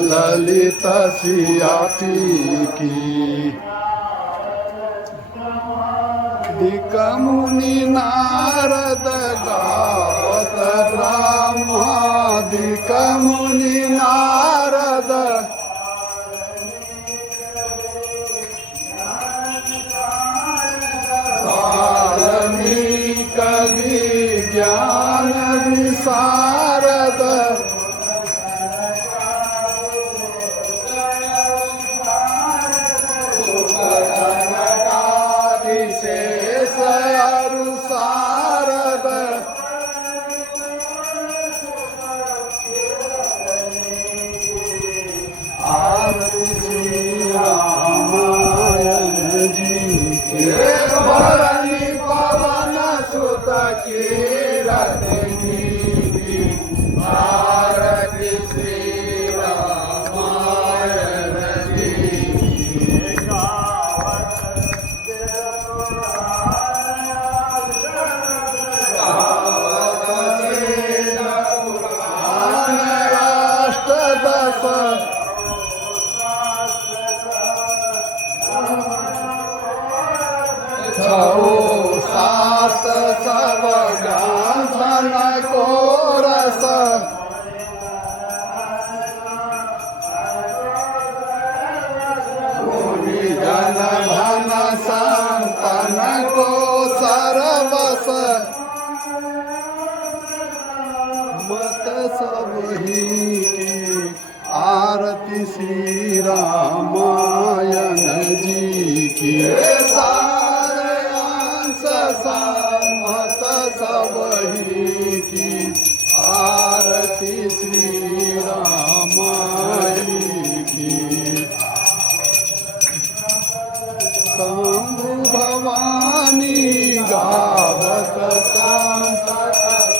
ललित सिया की दिक मुनि नारद गावत ब्रह्मा दिक मुनि नारद वाल्मीकि विज्ञान विशारद सारद आरती रामायण जी भरणी पवन सुत की रत्नी आरती श्री रामायण जी अष्टदश छो सात सब गान को रस जन धन संतन को सरवस मत सब ही की आरती श्री रामायण जी की मत सब ही की आरती श्री रामायण की शंभु भवानी गावत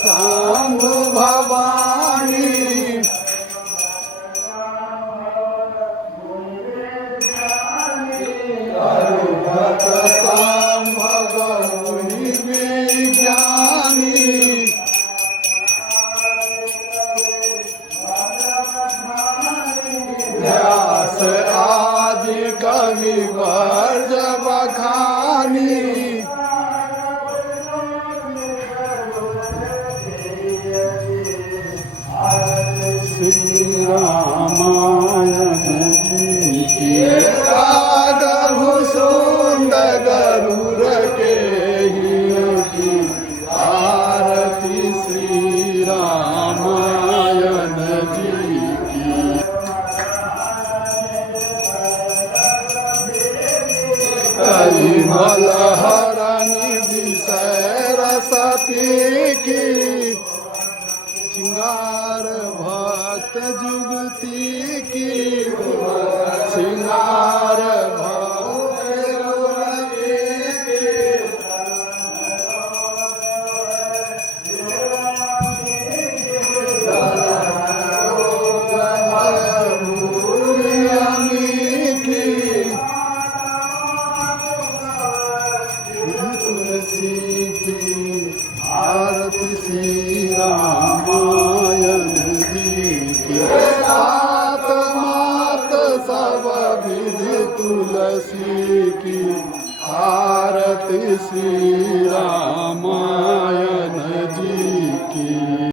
शंभु भवानी भक्त संभव मुनि विज्ञानी व्यास आदि कवि वर्ज बखानी श्री रामायण जी की राघव सुंद गरुड़ के ही की आरती श्री रामायण जी की कलिमल हरनि विषय रसती की श्रृंगार भक्त जुगती की श्रृंगार तुलसी की आरती श्री रामायण जी की सात मात सब विधि तुलसी की आरती श्री रामायण जी की।